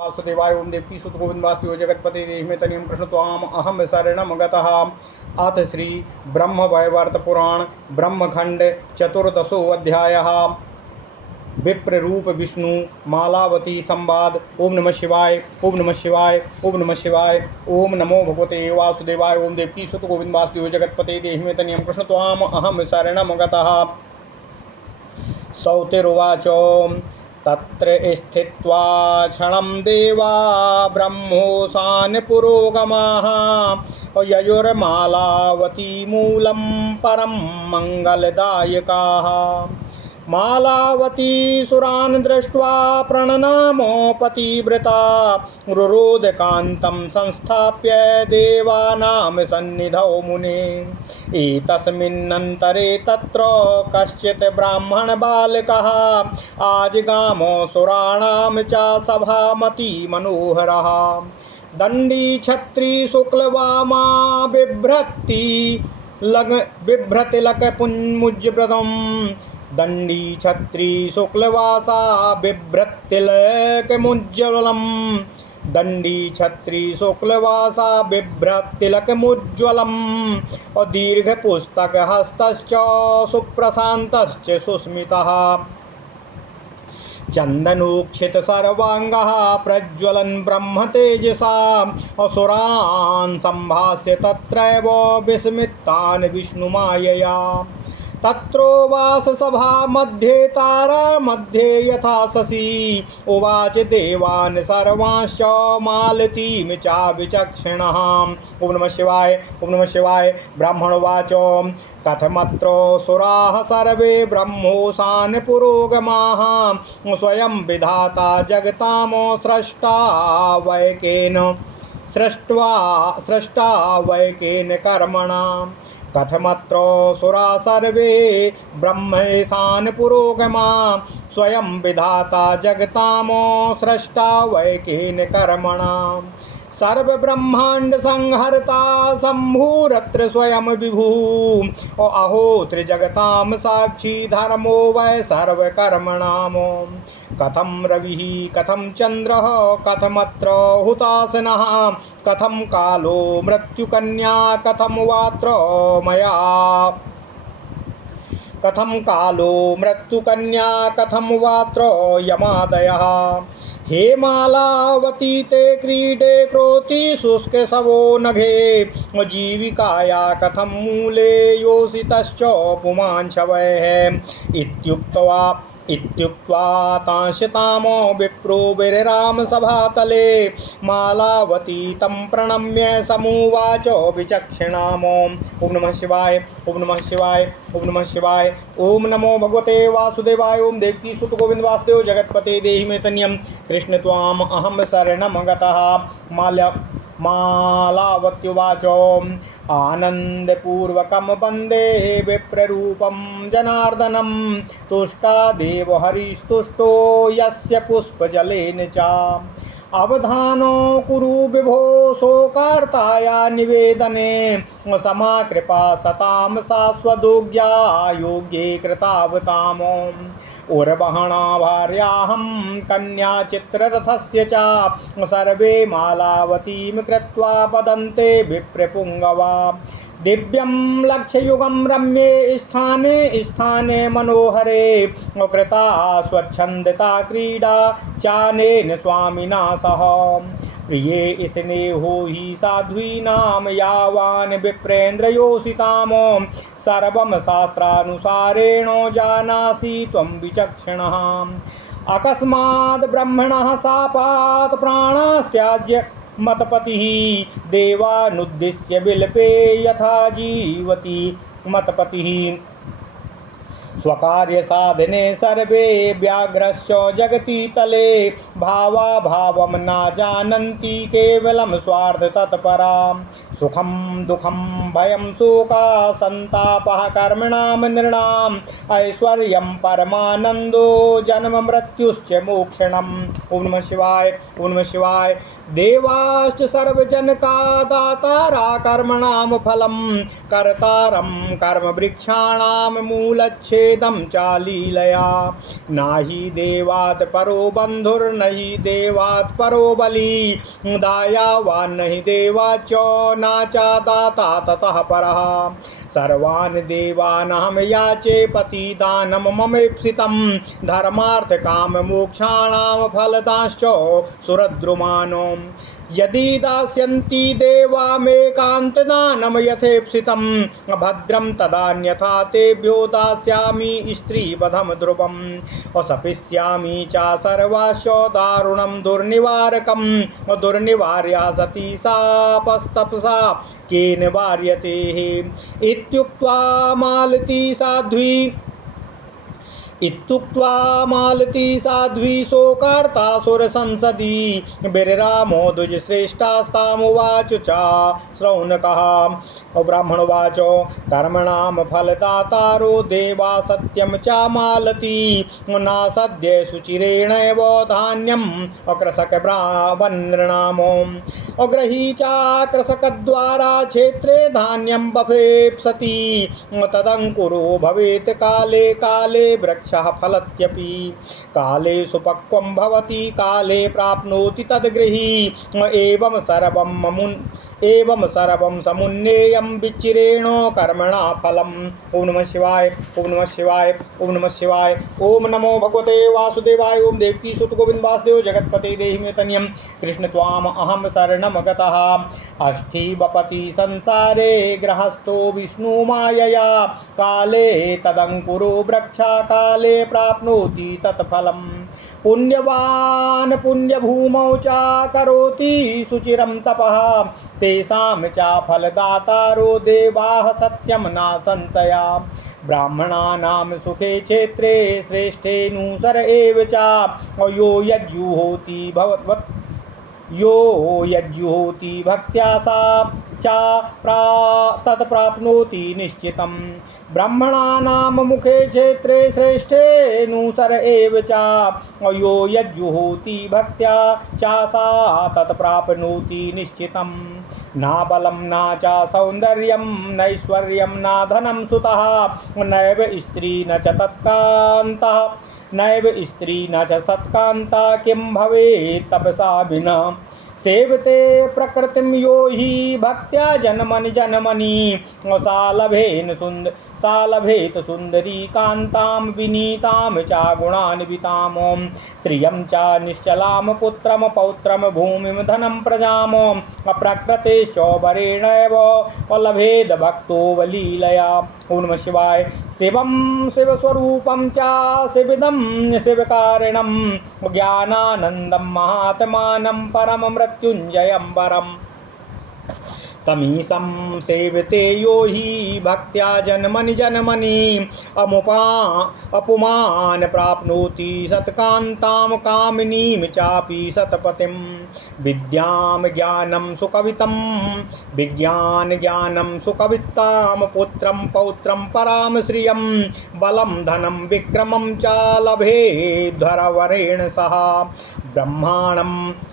वासुदेवाय ओम देवकी सुत गोविंद वासुदेव जगतपते देहि तनियम कृष्ण त्वाम अहम शरणम गतः। अथ श्री ब्रह्म वैवर्त पुराण ब्रह्मखंड चतुर्दशो अध्यायः। विप्र रूप विष्णु मालावती संवाद। ओम नमः शिवाय ओम नमः शिवाय ओम नमः शिवाय। ओम नमो भगवते वासुदेवाय ओम देवकी सुत गोविंद वासुदेव जगतपते देहि तनियम कृष्ण त्वाम अहम शरणम गतः। सौतिरुवाच तत्र स्थित्वा क्षणं देवा ब्रह्मोशान पुरोगमाः ययुर्मालावती मूलं परं मंगलदायकाः। मालावती सुरान् दृष्ट्वा प्रणनामो पतिव्रता रुरोधकान्तं संस्थाप्य देवानां सन्निधौ मुने। एतस्मिन्नन्तरे तत्र कश्चित् ब्राह्मण बालकः आजगामो सुराणां च सभामती मनोहरः। दण्डी छत्री शुक्लवामा बिभ्रतिलकपुञ्जप्रदम्। दण्डी छत्री शुक्लवासा बिभ्रतिलकमुज्ज्वलम्। दण्डी छत्री शुक्लवासा बिभ्रतिलकमुज्ज्वलम्। और दीर्घपुस्तकहस्तश्च सुप्रशान्तश्च सुस्मितः। चन्दनोक्षित सर्वांगः प्रज्वलन ब्रह्म तेजसा। असुरान् संभाष्य तत्रैव विस्मितान् विष्णुमायया। तत्रोवास सभा मध्ये तारा मध्ये यथा शशि। उवाच देवान् सर्वांश्च मालतीं च विचक्षणः। ओम नमः शिवाय ओम नमः शिवाय। ब्राह्मणोवाच कथमत्र सुराः सर्वे ब्रह्मोशान पुरोगमाः स्वयं विधाता जगतां सृष्टा वैकेन कर्मणा। कथमत्र सुरा सर्वे ब्रह्मेशान पुरोगमा स्वयं विधाता जगतां सृष्टा वैकेन कर्मणा। सर्वब्रह्मांड संहर्ता शंभुरत्र स्वयं विभुः। अहो त्रिजगतां साक्षी धर्मो वै सर्वकर्मणाम्। कथं रविः कथं चन्द्रः कथमत्र हुतासनः। कथं कालो मृत्युकन्या कथं वात्र मया। कथं कालो मृत्युकन्या कथं वात्र यमादयः। हे मालावती ते क्रीडे क्रोति शुष्क शवो नघे। जीविकाया कथं मूले योषितश्च पुमांशवैः। इत्युक्त्वा तांशतामो विप्रो विरराम सभातले। मालावती तं प्रणम्य समुवाच विचक्षणामो। ओम नमः शिवाय ओम नमः शिवाय ओम नमः शिवाय। ओम नमो भगवते वासुदेवाय ओम देवकी सुत गोविंद वासुदेव जगतपते देहि मे तन्यं कृष्ण त्वाम अहम शरणम गतः। मालावत्युवाच आनन्दपूर्वकं वन्दे विप्ररूपं जनार्दनं। तुष्टा देवहरिस्तुष्टो यस्य पुष्पजलेन च। अवधानो कुरु विभो शोकार्ताया निवेदने। समाकृपा सतां शाश्वतोग्या योग्ये कृतावताम्। उर्वहणा भार्याहं कन्या चित्ररथस्य च। सर्वे मालावतीं कृत्वा वदन्ते विप्रपुङ्गवा। दिव्यं लक्ष्ययुगं रम्ये स्थाने स्थाने मनोहरे। कृता स्वच्छन्दता क्रीडा चानेन स्वामिना सह। प्रिये स्नेहो हि साध्वीनां यावान् विप्रेन्द्रयोषिताम्। सर्वं शास्त्रानुसारेण जानासि त्वं विचक्षणः। अकस्मात् ब्रह्मणः शापात् प्राणास्त्याज्य मतपतिः। देवानुद्दिश्य विलपे यथा जीवति मतपतिः। स्वकार्य साधने सर्वे व्याघ्रश्च जगति तले। भावा भावं न जानन्ति केवलं स्वार्थ तत्परा। सुखं दुःखं भयं शोका संतापः कर्मणां नृणाम्। ऐश्वर्यं परमानन्दो जन्म मृत्युश्च मोक्षणम्। ओम नमः शिवाय ओम नमः शिवाय। देवाश्च सर्वजनका दातारा कर्मणां फलं। कर्तारं कर्मवृक्षाणां मूलच्छे छेदं चालीलया नाहि देवात् परो बन्धुर्नहि देवात् परो बली दायावान् नहि देवाच्च नाचादाता ततः परः सर्वान् देवानहं याचे पतिदानं ममेप्सितं धर्मार्थकाममोक्षाणां फलदाश्च सुरद्रुमानो यदि दास्यन्ति देवा मेकान्तदानं यथेप्सितं भद्रं तदान्यथा तेभ्यो दास्यामि स्त्रीवधं ध्रुवम् असपिष्यामि च सर्वाश्च दारुणं दुर्निवारकं दुर्निवार्या सती सापस्तपसा केन वार्यते इत्युक्त्वा मालती साध्वी शोकार्ता सुरसंसदि बिररामो द्विजश्रेष्ठास्तामुवाच च श्रौनकः ब्राह्मणोवाच कर्मणां फलदातारो देवा सत्यं च मालती न सद्य सुचिरेणैव धान्यम् अकृषक ब्राह्मणनामो अग्रही चाकृषकद्वारा क्षेत्रे धान्यं बभेप्सति तदङ्कुरो भवेत् काले काले वृक्षः फलत्यपि काले सुपक्वं भवति काले प्राप्नोति तद्गृही एवं सर्वं समुन्नेयं विचिरेणो कर्मणा फलम्। ओम नमः शिवाय ओम नमः शिवाय ओम नमः शिवाय। ओम नमो भगवते वासुदेवाय। ओम देवकी सुत गोविंद वासुदेव जगत्पते देहि मे तन्यं कृष्ण त्वाम अहं शरणं गतः अष्ठीवपति संसारे गृहस्थो विष्णु मायया काले तदङ्कुरो वृक्षा काले प्राप्नोति तत्फलम् पुण्यवान् पुण्यभूमौ च करोति सुचिरं तपः तेषां च फलदातारो देवाः सत्यं न संशया ब्राह्मणानां सुखे क्षेत्रे श्रेष्ठेनुसर एव च यो यज्जुहोति भक्त्या सा च तत्प्राप्नोति निश्चितम् ब्राह्मणानां मुखे क्षेत्रे श्रेष्ठेनुसर एव च यो यज्जुहोति भक्त्या च सा तत्प्राप्नोति निश्चितम् न बलं न च सौन्दर्यं नैश्वर्यं न धनं सुतः नैव स्त्री न च तत्कान्तः नैव स्त्री न च सत्कान्ता किं भवेत् तपसा विना सेवते प्रकृतिं यो हि भक्त्या जन्मनि जन्मनि सा लभेत सुंदरी कांतां विनीतां च गुणान्वितां श्रियं च निश्चलां पुत्रं पौत्रं भूमिं धनं प्रजाम् अप्रकृतेश्च वरेणैव लभेद भक्तो वलीलया। ओम नमः शिवाय। शिवं शिवस्वरूपं च शिवदं शिवकारणं ज्ञानानन्दं महात्मानं परम मृत्युंजयं वरम् तमीशं सेवते यो हि भक्त्या जन्मनि जन्मनि अपुमान् प्राप्नोति सत्कान्तां कामिनीं चापि सत्पतिं विज्ञान ज्ञानं सुकवित्तां पुत्रं पौत्रं परां श्रियं बलं धनं विक्रमं च लभेद्धरवरेण सह ब्रह्माणं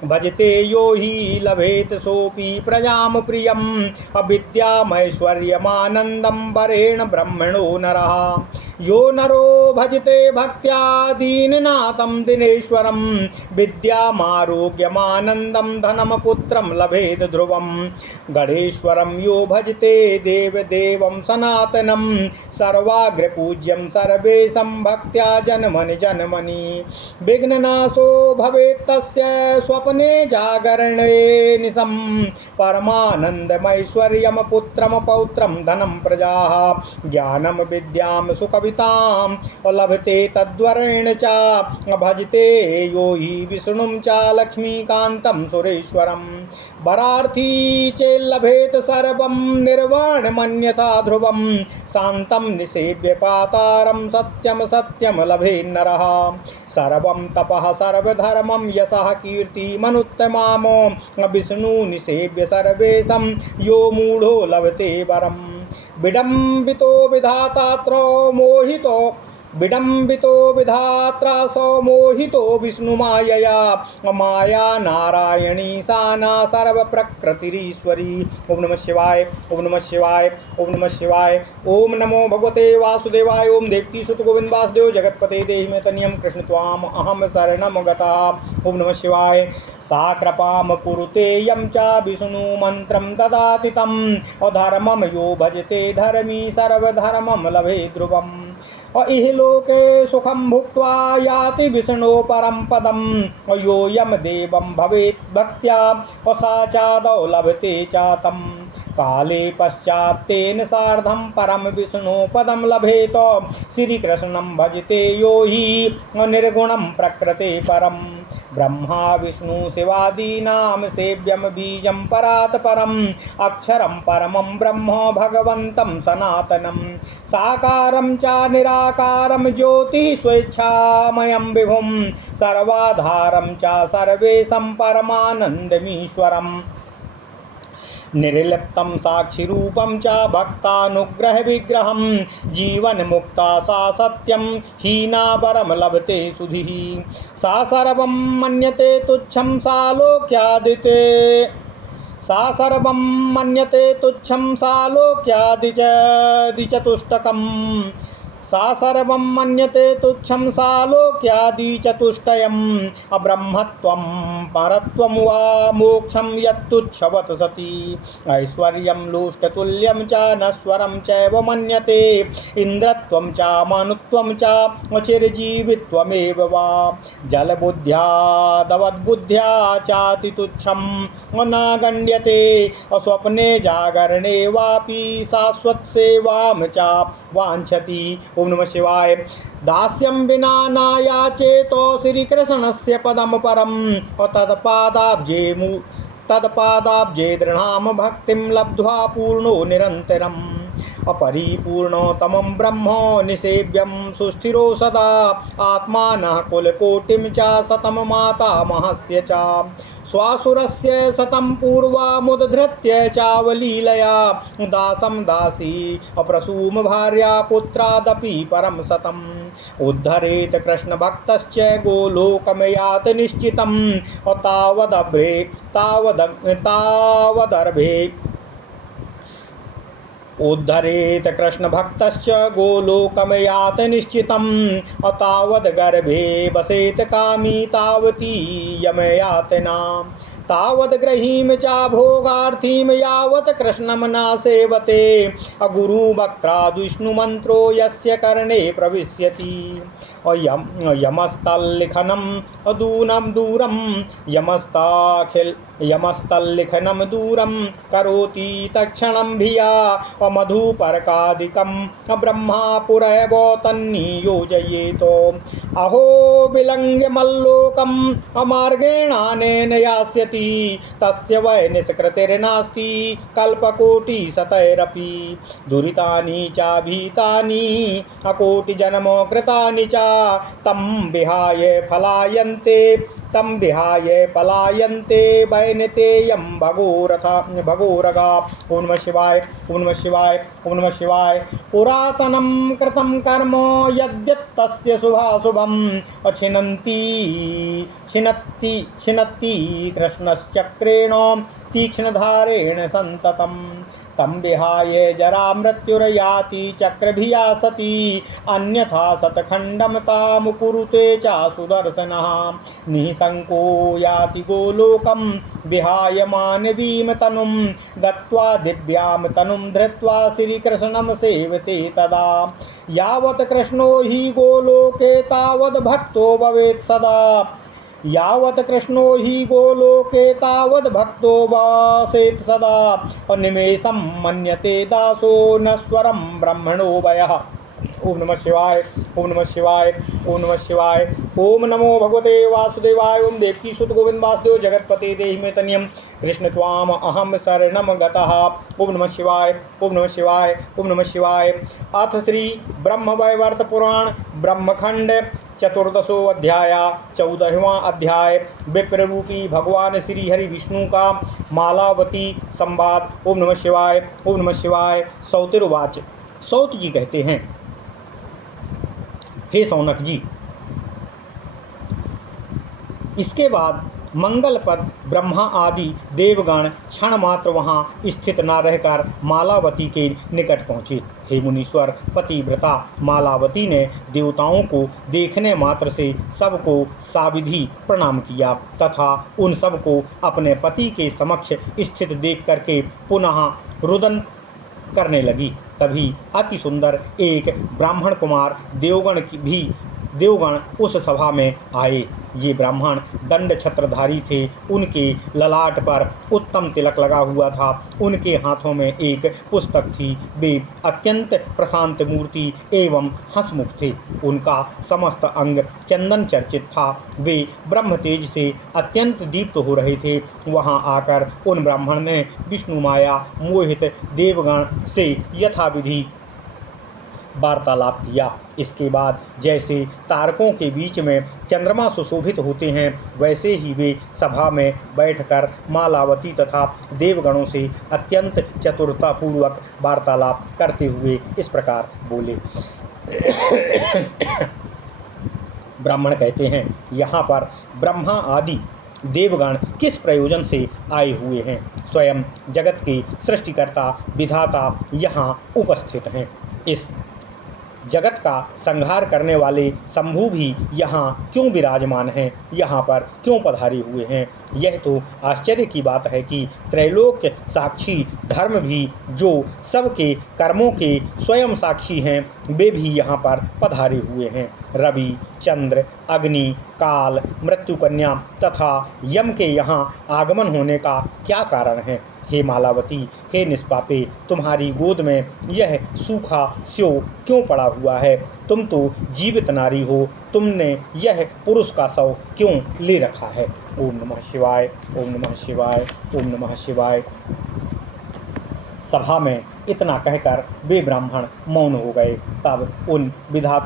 भजते यो हि लभेत सोऽपि प्रजां प्रियम् अविद्यामैश्वर्यमानन्दं वरेण ब्रह्मणो नरः यो नरो भजते भक्त्या दीननाथं दिनेश्वरं विद्यामारोग्यमानन्दं धनं पुत्रं लभेत ध्रुवं गणेश्वरं यो भजते देवदेवं सनातनं सर्वाग्रपूज्यं सर्वेशं भक्त्या जन्मनि जन्मनि विघ्ननाशो भवेत् तस्य स्वप्ने जागरणे निशं परमानन्दमैश्वर्यं पुत्रं पौत्रं धनं प्रजाः ज्ञानं विद्यां सुकवितां लभते तद्वरेण च भजते यो हि विष्णुं च लक्ष्मीकान्तं सुरेश्वरं वरार्थी चेल्लभेत सर्वं निर्वाणमन्यथा ध्रुवं शान्तं निसेव्य पातारं सत्यं सत्यं लभेन्नरः सर्वं तपः सर्वधर्मं यशः कीर्तिमनुत्तमामो विष्णु निसेव्य सर्वेशं यो मूढो लभते वरम् विडम्बितो विधातात्रो विडम्बितो विधात्रा समोहितो विष्णुमायया माया नारायणी साना सर्व प्रकृतिरीश्वरी। ओम नमः शिवाय, ओम नमः शिवाय, ओम नमः शिवाय। ओम नमो भगवते वासुदेवाय। ओम देवकी सुत गोविंद वासुदेव जगतपते देहि मे तनियं कृष्ण त्वाम अहम शरणं गतः। ओम नमः शिवाय। सा कृपाम कुरुते यं च विष्णु मंत्रं ददाति तम् अधर्मं यो भजते धर्मी सर्वधर्मं लभे ध्रुवम्। इह लोके सुखं भुक्त्वा याति विष्णो परं पदम् यो यम देवं भवेत् भक्त्या सा चादौ लभते चातम्। काले पश्चात्तेन सार्धं परम विष्णु पदं लभेत श्रीकृष्णं भजते यो हि निर्गुणं प्रकृते परम्। ब्रह्मा विष्णु शिवादीनां सेव्यं बीजं परात् परम् अक्षरं परमं ब्रह्म भगवन्तं सनातनं साकारं च निराकारं ज्योतिः स्वेच्छामयं विभुं सर्वाधारं च सर्वेशं परमानन्दमीश्वरम्। निर्लिप्तं साक्षिरूपं च भक्तानुग्रहविग्रहं जीवन्मुक्ता सा सत्यं हीना परं लभते सुधिः। सा सर्वं मन्यते तुच्छं सालोक्यादिते सा सर्वं मन्यते तुच्छं सालोक्यादिचतुष्टकम्। सा सर्वं मन्यते तुच्छं सालोक्यादिचतुष्टयम्। अब्रह्मत्वं परत्वं वा मोक्षं यत्तुच्छवत् सति ऐश्वर्यं लोष्टतुल्यं च नश्वरं चैव मन्यते इन्द्रत्वं च मनुत्वं च चिरजीवित्वमेव वा। जलबुद्ध्यादवद्बुद्ध्या चाति तुच्छं न गण्यते स्वप्ने जागरणे वापि शाश्वतसेवां च वाञ्छति। ओम नमः शिवाय। दास्यं विना नायाचेतो श्रीकृष्णस्य पदं परम् तत्पादाब्जे दृढां भक्तिं लब्ध्वा पूर्णो निरन्तरम्। अपरिपूर्णतमं ब्रह्म निसेव्यं सुस्थिरो सदा आत्मानः कुलकोटिं च शतं मातामहस्य च स्वासुरस्य शतं पूर्वमुद्धृत्य चावलीलया दासं दासी अप्रसूम भार्या पुत्रादपि परं शतम्। उद्धरेत कृष्णभक्तश्च गोलोकमयात निश्चितं तावदर्भे उद्धरेत कृष्णभक्तश्च गोलोकमयात निश्चितम् तावद्गर्भे वसेत कामी तावती यमयातना। तावद्ग्रहीं च भोगार्थीं यावत् कृष्णं न सेवते अगुरुवक्त्राद्विष्णुमन्त्रो यस्य कर्णे प्रविश्यति। यमस्तल्लिखनं दूनं दूरं यमस्तल्लिखनं दूरं करोति तत्क्षणं भिया मधुपर्कादिकं ब्रह्मा पुरैव तन्नियोजयेत्। अहो विलङ्घ्य मल्लोकम् अमार्गेणानेन यास्यति तस्य वै निष्कृतिर्नास्ति कल्पकोटिशतैरपि। दुरितानि च भीतानि अकोटिजन्म कृतानि च तं विहाय पलायन्ते वैनतेयं भगोरगा। ओम नमः शिवाय, ओम नमः शिवाय, ओम नमः शिवाय। पुरातनं कृतं कर्म यद्यत्तस्य शुभाशुभम् छिनत्ति कृष्णश्चक्रेण तीक्ष्णधारेण सन्ततम्। तं विहाय जरा मृत्युर्याति चक्रभिया सती अन्यथा शतखण्डं तां कुरुते च सुदर्शनः। निःशङ्को याति गोलोकं विहाय मानवीं तनुं गत्वा दिव्यां तनुं धृत्वा श्रीकृष्णं सेवते तदा। यावत् कृष्णो हि गोलोके तावद् भक्तो भवेत् सदा यावत् कृष्णो हि गोलोके तावद् भक्तो वासेत् सदा। निमेषं मन्यते दासो नश्वरं ब्रह्मणो वयः। ओम नमः शिवाय, ओम नमः शिवाय, ओम नमः शिवाय। ओम नमो भगवते वासुदेवाय। ओम देवकी सुत गोविंद वासुदेव जगतपते देहि मे तनियं कृष्ण त्वाम अहम शरणं गतः। ओम नमः शिवाय, ओम नमः शिवाय, ओम नमः शिवाय। अथ श्री ब्रह्मवैवर्त पुराण ब्रह्मखंड 14वां अध्याय 14वां अध्याय विप्ररूपी भगवान श्री हरि विष्णु का मालावती संवाद। ओम नमः शिवाय, ओम नमः शिवाय। सौतिर्वाच। सौत जी कहते हैं, हे शौनक जी, इसके बाद मंगल पद ब्रह्मा आदि देवगण क्षण मात्र वहाँ स्थित न रहकर मालावती के निकट पहुँचे। हे मुनीश्वर, पतिव्रता मालावती ने देवताओं को देखने मात्र से सबको साविधि प्रणाम किया तथा उन सबको अपने पति के समक्ष स्थित देख करके पुनः रुदन करने लगी। तभी अति सुंदर एक ब्राह्मण कुमार देवगण उस सभा में आए। ये ब्राह्मण दंड छत्रधारी थे। उनके ललाट पर उत्तम तिलक लगा हुआ था। उनके हाथों में एक पुस्तक थी। वे अत्यंत प्रशांत मूर्ति एवं हंसमुख थे। उनका समस्त अंग चंदन चर्चित था। वे ब्रह्म तेज से अत्यंत दीप्त हो रहे थे। वहां आकर उन ब्राह्मण ने विष्णु माया मोहित देवगण से यथाविधि वार्तालाप किया। इसके बाद जैसे तारकों के बीच में चंद्रमा सुशोभित होते हैं, वैसे ही वे सभा में बैठकर मालावती तथा देवगणों से अत्यंत चतुरतापूर्वक वार्तालाप करते हुए इस प्रकार बोले। ब्राह्मण कहते हैं, यहाँ पर ब्रह्मा आदि देवगण किस प्रयोजन से आए हुए हैं? स्वयं जगत के सृष्टिकर्ता विधाता यहाँ उपस्थित हैं। इस जगत का संहार करने वाले शंभु भी यहाँ क्यों विराजमान हैं? यहाँ पर क्यों पधारे हुए हैं? यह तो आश्चर्य की बात है कि त्रैलोक साक्षी धर्म भी, जो सबके कर्मों के स्वयं साक्षी हैं, वे भी यहाँ पर पधारे हुए हैं। रवि, चंद्र, अग्नि, काल, मृत्युकन्या तथा यम के यहाँ आगमन होने का क्या कारण है? हे मालावती, हे निष्पापे, तुम्हारी गोद में यह सूखा स्यो क्यों पड़ा हुआ है? तुम तो जीवित नारी हो, तुमने यह पुरुष का शव क्यों ले रखा है? ओम नमः शिवाय, ओम नमः शिवाय, ओम नमः शिवाय। सभा में इतना कहकर वे ब्राह्मण मौन हो गए। तब उन विद्वान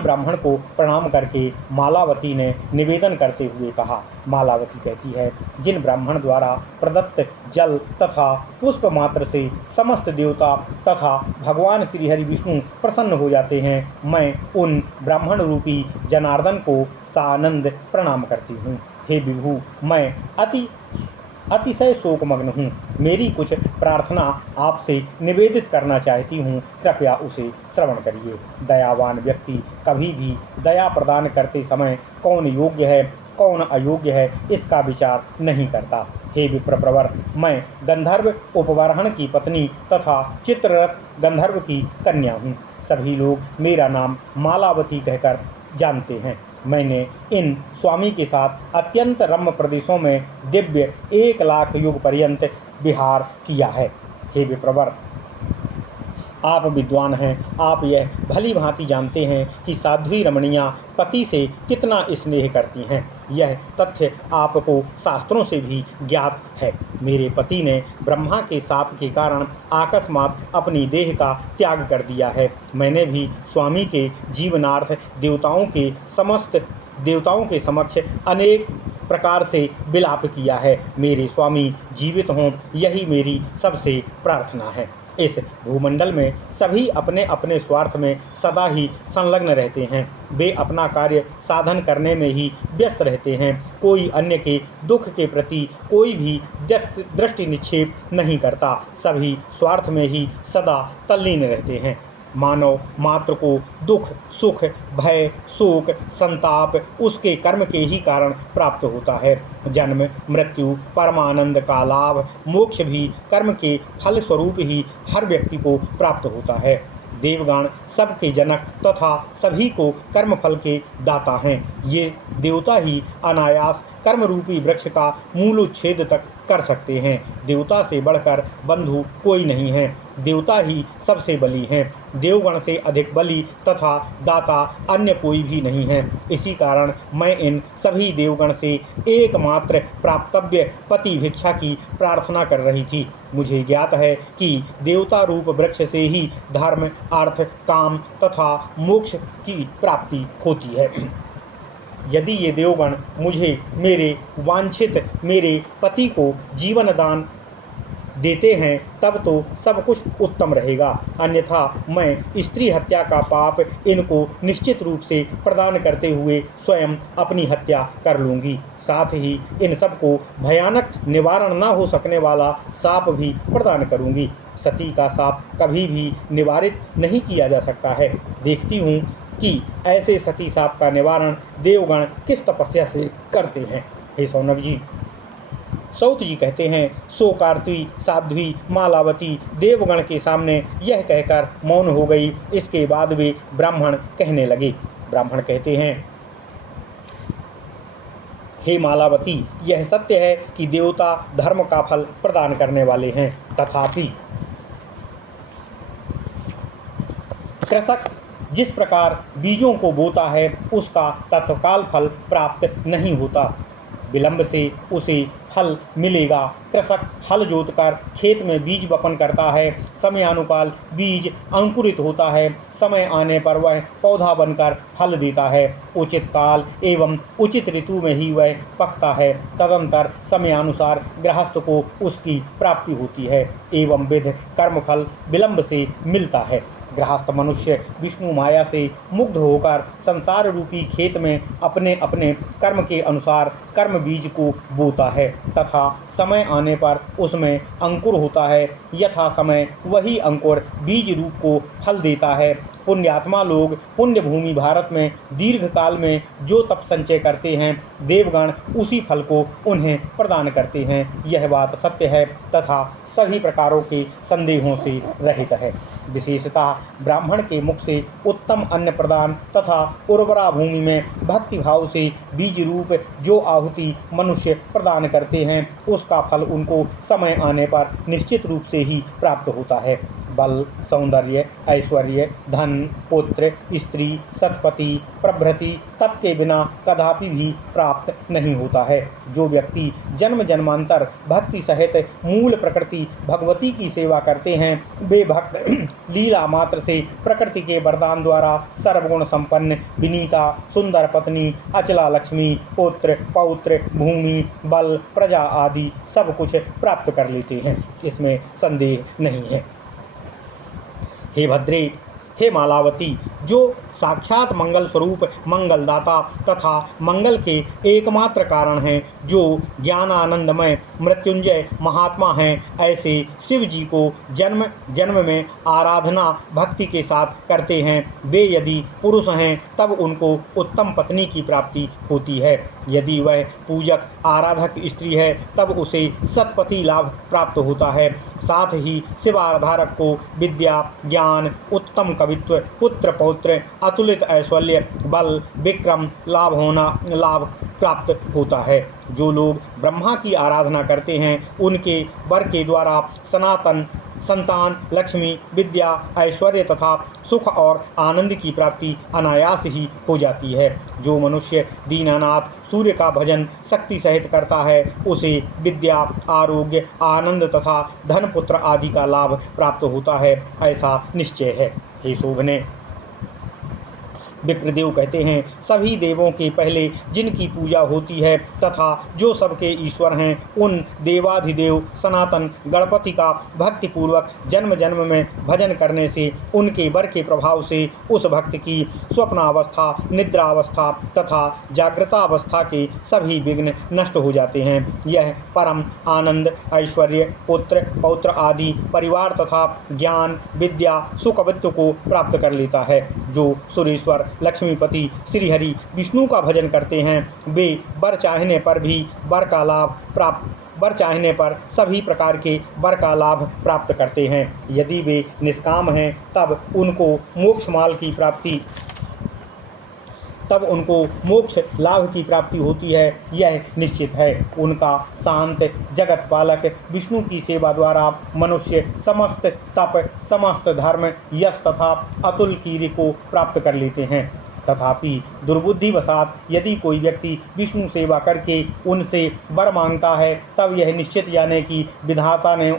ब्राह्मण को प्रणाम करके मालावती ने निवेदन करते हुए कहा। मालावती कहती है, जिन ब्राह्मण द्वारा प्रदत्त जल तथा पुष्प मात्र से समस्त देवता तथा भगवान श्री हरि विष्णु प्रसन्न हो जाते हैं, मैं उन ब्राह्मण रूपी जनार्दन को सानंद प्रणाम करती हूँ। हे विभु, मैं अतिशय शोकमग्न हूँ। मेरी कुछ प्रार्थना आपसे निवेदित करना चाहती हूँ, कृपया उसे श्रवण करिए। दयावान व्यक्ति कभी भी दया प्रदान करते समय कौन योग्य है कौन अयोग्य है, इसका विचार नहीं करता। हे विप्रप्रवर, मैं गंधर्व उपवरहण की पत्नी तथा चित्ररथ गंधर्व की कन्या हूँ। सभी लोग मेरा नाम मालावती कहकर जानते हैं। मैंने इन स्वामी के साथ अत्यंत रम्य प्रदेशों में दिव्य 1 लाख युग पर्यंत विहार किया है। हे विप्रवर, आप विद्वान हैं। आप यह भली भांति जानते हैं कि साध्वी रमणियाँ पति से कितना स्नेह करती हैं। यह तथ्य आपको शास्त्रों से भी ज्ञात है। मेरे पति ने ब्रह्मा के शाप के कारण अकस्मात अपनी देह का त्याग कर दिया है। मैंने भी स्वामी के जीवनार्थ देवताओं के समक्ष अनेक प्रकार से विलाप किया है। मेरे स्वामी जीवित हों, यही मेरी सबसे प्रार्थना है। इस भूमंडल में सभी अपने अपने स्वार्थ में सदा ही संलग्न रहते हैं। वे अपना कार्य साधन करने में ही व्यस्त रहते हैं। कोई अन्य के दुख के प्रति कोई भी दृष्टि निक्षेप नहीं करता। सभी स्वार्थ में ही सदा तल्लीन रहते हैं। मानव मात्र को दुख, सुख, भय, शोक, संताप उसके कर्म के ही कारण प्राप्त होता है। जन्म, मृत्यु, परमानंद का लाभ, मोक्ष भी कर्म के फल स्वरूप ही हर व्यक्ति को प्राप्त होता है। देवगण सबके जनक तथा सभी को कर्म फल के दाता हैं। ये देवता ही अनायास कर्म रूपी वृक्ष का मूलोच्छेद तक कर सकते हैं। देवता से बढ़कर बंधु कोई नहीं है। देवता ही सबसे बली हैं। देवगण से अधिक बली तथा दाता अन्य कोई भी नहीं है। इसी कारण मैं इन सभी देवगण से एकमात्र प्राप्तव्य पति भिक्षा की प्रार्थना कर रही थी। मुझे ज्ञात है कि देवता रूप वृक्ष से ही धर्म, अर्थ, काम तथा मोक्ष की प्राप्ति होती है। यदि ये देवगण मुझे मेरे वांछित मेरे पति को जीवन दान देते हैं तब तो सब कुछ उत्तम रहेगा, अन्यथा मैं स्त्री हत्या का पाप इनको निश्चित रूप से प्रदान करते हुए स्वयं अपनी हत्या कर लूँगी। साथ ही इन सबको भयानक निवारण न हो सकने वाला साप भी प्रदान करूँगी। सती का साप कभी भी निवारित नहीं किया जा सकता है। देखती हूँ कि ऐसे सती साप का निवारण देवगण किस तपस्या से करते हैं। हे सौनक जी, सौत जी कहते हैं, सो कार्तवी साध्वी मालावती देवगण के सामने यह कहकर मौन हो गई। इसके बाद वे ब्राह्मण कहने लगे। ब्राह्मण कहते हैं, हे मालावती, यह सत्य है कि देवता धर्म का फल प्रदान करने वाले हैं, तथापि कृषक जिस प्रकार बीजों को बोता है उसका तत्काल फल प्राप्त नहीं होता, विलंब से उसे फल मिलेगा। कृषक हल जोतकर खेत में बीज वपन करता है, समयानुकाल बीज अंकुरित होता है, समय आने पर वह पौधा बनकर फल देता है, उचित काल एवं उचित ऋतु में ही वह पकता है, तदंतर समयानुसार गृहस्थ को उसकी प्राप्ति होती है, एवं विध कर्मफल विलंब से मिलता है। गृहस्थ मनुष्य विष्णु माया से मुग्ध होकर संसार रूपी खेत में अपने अपने कर्म के अनुसार कर्म बीज को बोता है तथा समय आने पर उसमें अंकुर होता है। यथा समय वही अंकुर बीज रूप को फल देता है। पुण्यात्मा लोग पुण्य भूमि भारत में दीर्घ काल में जो तप संचय करते हैं, देवगण उसी फल को उन्हें प्रदान करते हैं। यह बात सत्य है तथा सभी प्रकारों के संदेहों से रहित है। विशेषतः ब्राह्मण के मुख से उत्तम अन्न प्रदान तथा उर्वरा भूमि में भक्ति भाव से बीज रूप जो आहुति मनुष्य प्रदान करते हैं, उसका फल उनको समय आने पर निश्चित रूप से ही प्राप्त होता है। बल, सौंदर्य, ऐश्वर्य, धन, पुत्र, स्त्री, सतपति प्रभृति तप के बिना कदापि भी प्राप्त नहीं होता है। जो व्यक्ति जन्म जन्मांतर भक्ति सहित मूल प्रकृति भगवती की सेवा करते हैं, वे भक्त लीला मात्र से प्रकृति के वरदान द्वारा सर्वगुण संपन्न विनीता सुंदर पत्नी, अचला लक्ष्मी, पुत्र, पौत्र, भूमि, बल, प्रजा आदि सब कुछ प्राप्त कर लेते हैं, इसमें संदेह नहीं है। हे भद्रे, हे मालावती, जो साक्षात मंगल स्वरूप मंगलदाता तथा मंगल के एकमात्र कारण हैं, जो ज्ञानानंदमय मृत्युंजय महात्मा हैं, ऐसे शिव जी को जन्म जन्म में आराधना भक्ति के साथ करते हैं। वे यदि पुरुष हैं तब उनको उत्तम पत्नी की प्राप्ति होती है। यदि वह पूजक आराधक स्त्री है तब उसे सतपति लाभ प्राप्त होता है। साथ ही शिव आराधक को विद्या, ज्ञान, उत्तम कवित्व, पुत्र पौत्र, अतुलित ऐश्वर्य, बल, विक्रम लाभ प्राप्त होता है। जो लोग ब्रह्मा की आराधना करते हैं, उनके वर के द्वारा सनातन संतान, लक्ष्मी, विद्या, ऐश्वर्य तथा सुख और आनंद की प्राप्ति अनायास ही हो जाती है। जो मनुष्य दीनानाथ सूर्य का भजन शक्ति सहित करता है, उसे विद्या, आरोग्य, आनंद तथा धन पुत्र आदि का लाभ प्राप्त होता है, ऐसा निश्चय है। हे शोभने, विप्रदेव कहते हैं, सभी देवों के पहले जिनकी पूजा होती है तथा जो सबके ईश्वर हैं, उन देवाधिदेव सनातन गणपति का भक्तिपूर्वक जन्म जन्म में भजन करने से उनके वर के प्रभाव से उस भक्त की स्वप्नावस्था, निद्रावस्था तथा जागृतावस्था के सभी विघ्न नष्ट हो जाते हैं। यह परम आनंद, ऐश्वर्य, पुत्र पौत्र आदि परिवार तथा ज्ञान, विद्या, सुखवित्त को प्राप्त कर लेता है। जो सुरेश्वर लक्ष्मीपति श्रीहरि विष्णु का भजन करते हैं, वे वर चाहने पर भी वर चाहने पर सभी प्रकार के वर का लाभ प्राप्त करते हैं। यदि वे निष्काम हैं तब उनको मोक्ष लाभ की प्राप्ति होती है, यह निश्चित है। उनका शांत जगत पालक विष्णु की सेवा द्वारा मनुष्य समस्त तप, समस्त धर्म, यश तथा अतुल कीर्ति को प्राप्त कर लेते हैं। तथापि दुर्बुद्धिवशात यदि कोई व्यक्ति विष्णु सेवा करके उनसे वर मांगता है, तब यह निश्चित जाने कि विधान ने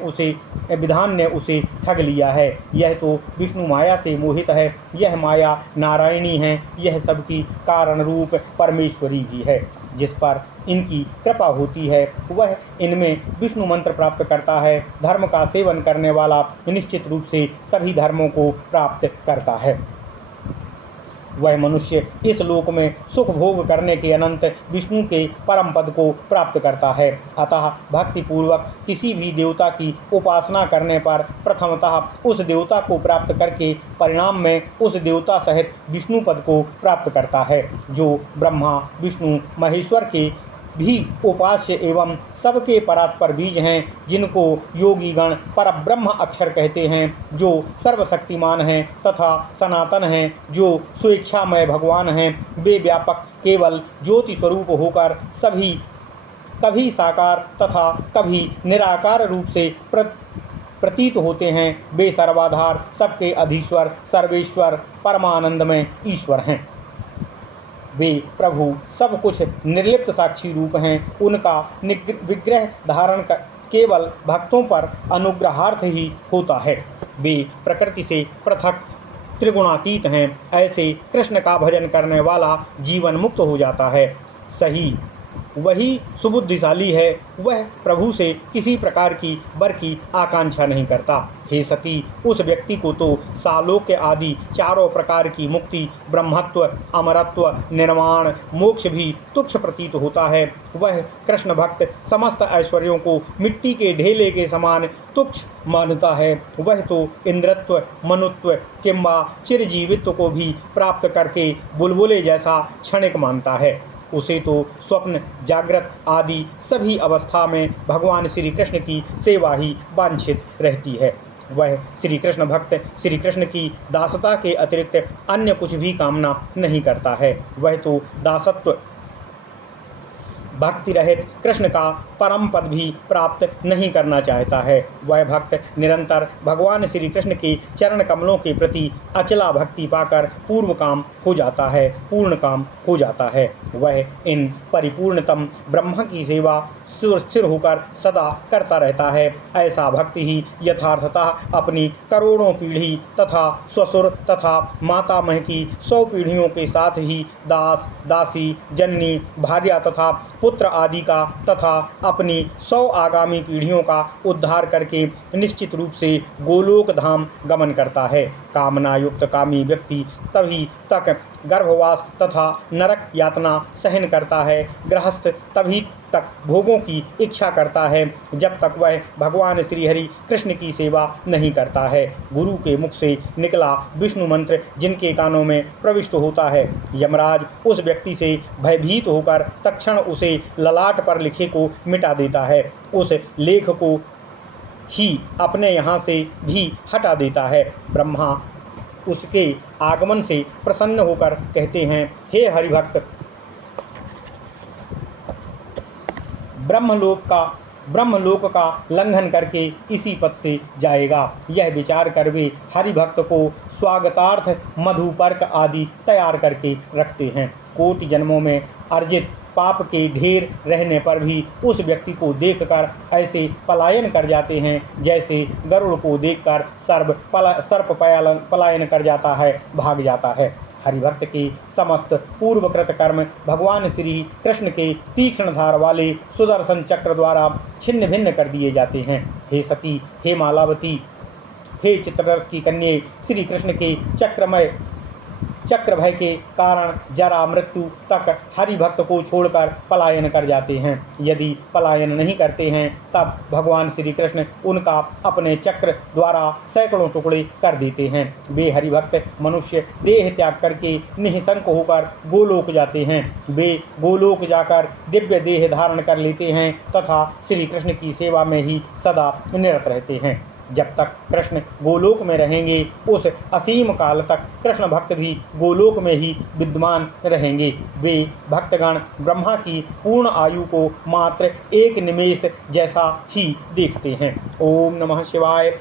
उसे ठग लिया है। यह तो विष्णु माया से मोहित है। यह माया नारायणी है, यह सबकी कारण रूप परमेश्वरी भी है। जिस पर इनकी कृपा होती है वह इनमें विष्णु मंत्र प्राप्त करता है। धर्म का सेवन करने वाला निश्चित रूप से सभी धर्मों को प्राप्त करता है। वह मनुष्य इस लोक में सुख भोग करने के अनंत विष्णु के परम पद को प्राप्त करता है। अतः भक्ति पूर्वक किसी भी देवता की उपासना करने पर प्रथमतः उस देवता को प्राप्त करके परिणाम में उस देवता सहित विष्णु पद को प्राप्त करता है, जो ब्रह्मा विष्णु महेश्वर के भी उपास्य एवं सबके परात्पर बीज हैं, जिनको योगी गण परब्रह्म अक्षर कहते हैं, जो सर्वशक्तिमान हैं तथा सनातन हैं, जो स्वेच्छामय भगवान हैं। वे व्यापक केवल ज्योति स्वरूप होकर सभी कभी साकार तथा कभी निराकार रूप से प्रतीत होते हैं। वे सर्वाधार, सबके अधीश्वर, सर्वेश्वर, परमानंदमय ईश्वर हैं। वे प्रभु सब कुछ निर्लिप्त साक्षी रूप हैं। उनका विग्रह धारण केवल भक्तों पर अनुग्रहार्थ ही होता है। वे प्रकृति से पृथक त्रिगुणातीत हैं। ऐसे कृष्ण का भजन करने वाला जीवन मुक्त हो जाता है। सही वही सुबुद्धिशाली है, वह प्रभु से किसी प्रकार की वर की आकांक्षा नहीं करता। हे सती, उस व्यक्ति को तो सालोक्य आदि चारों प्रकार की मुक्ति, ब्रह्मत्व, अमरत्व, निर्वाण, मोक्ष भी तुच्छ प्रतीत होता है। वह कृष्ण भक्त समस्त ऐश्वर्यों को मिट्टी के ढेले के समान तुच्छ मानता है। वह तो इंद्रत्व, मनुत्व किंबा चिरजीवित्व को भी प्राप्त करके बुलबुले जैसा क्षणिक मानता है। उसे तो स्वप्न, जागृत आदि सभी अवस्था में भगवान श्री कृष्ण की सेवा ही वांछित रहती है। वह श्री कृष्ण भक्त श्री कृष्ण की दासता के अतिरिक्त अन्य कुछ भी कामना नहीं करता है। वह तो दासत्व भक्ति रहित कृष्ण का परम पद भी प्राप्त नहीं करना चाहता है। वह भक्त निरंतर भगवान श्री कृष्ण के चरण कमलों के प्रति अचला भक्ति पाकर पूर्ण काम हो जाता है। वह इन परिपूर्णतम ब्रह्म की सेवा स्थिर होकर सदा करता रहता है। ऐसा भक्त ही यथार्थतः अपनी करोड़ों पीढ़ी तथा ससुर तथा मातामह की 100 पीढ़ियों के साथ ही दास, दासी, जननी, भार्या तथा पुत्र आदि का तथा अपनी 100 आगामी पीढ़ियों का उद्धार करके निश्चित रूप से गोलोक धाम गमन करता है। कामना युक्त कामी व्यक्ति तभी तक गर्भवास तथा नरक यातना सहन करता है। गृहस्थ तभी तक भोगों की इच्छा करता है जब तक वह भगवान श्री हरि कृष्ण की सेवा नहीं करता है। गुरु के मुख से निकला विष्णु मंत्र जिनके कानों में प्रविष्ट होता है, यमराज उस व्यक्ति से भयभीत होकर तत्क्षण उसे ललाट पर लिखे को मिटा देता है। उस लेख को ही अपने यहाँ से भी हटा देता है। ब्रह्मा उसके आगमन से प्रसन्न होकर कहते हैं, हे हरिभक्त, ब्रह्मलोक का लंघन करके इसी पथ से जाएगा। यह विचार कर वे हरिभक्त को स्वागतार्थ मधुपर्क आदि तैयार करके रखते हैं। कोटि जन्मों में अर्जित पाप के ढेर रहने पर भी उस व्यक्ति को देखकर ऐसे पलायन कर जाते हैं जैसे गरुड़ को देखकर सर्प पलायन कर जाता है, भाग जाता है। हरिभक्त के समस्त पूर्वकृत कर्म भगवान श्री कृष्ण के तीक्ष्ण धार वाले सुदर्शन चक्र द्वारा छिन्न भिन्न कर दिए जाते हैं। हे सती, हे मालावती, हे चित्ररथ की कन्ये, श्री कृष्ण के चक्र भय के कारण जरा मृत्यु तक हरिभक्त को छोड़कर पलायन कर जाते हैं। यदि पलायन नहीं करते हैं तब भगवान श्री कृष्ण उनका अपने चक्र द्वारा सैकड़ों टुकड़े कर देते हैं। वे हरिभक्त मनुष्य देह त्याग करके निःशंक होकर गोलोक जाते हैं। वे गोलोक जाकर दिव्य देह धारण कर लेते हैं तथा श्री कृष्ण की सेवा में ही सदा निरत रहते हैं। जब तक कृष्ण गोलोक में रहेंगे उस असीम काल तक कृष्ण भक्त भी गोलोक में ही विद्यमान रहेंगे। वे भक्तगण ब्रह्मा की पूर्ण आयु को मात्र एक निमेष जैसा ही देखते हैं। ओम नमः शिवाय।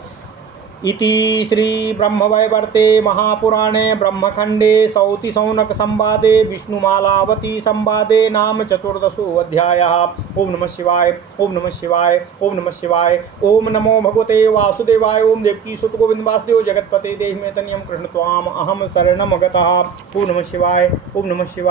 इति श्री ब्रह्मवैवर्ते महापुराणे ब्रह्मखंडे सौति सौनक संवादे विष्णुमालावती संवादे नाम 14 अध्यायः। ओम नमः शिवाय, ओम नमः शिवाय, ओम नमः शिवाय। ओम नमो भगवते वासुदेवाय। ओम देवकी सुत गोविंद वासुदेव जगतपते देहि मे तनियम कृष्ण त्वाम अहम शरणम गतः। ओम नमः शिवाय, ओम नमः शिवाय।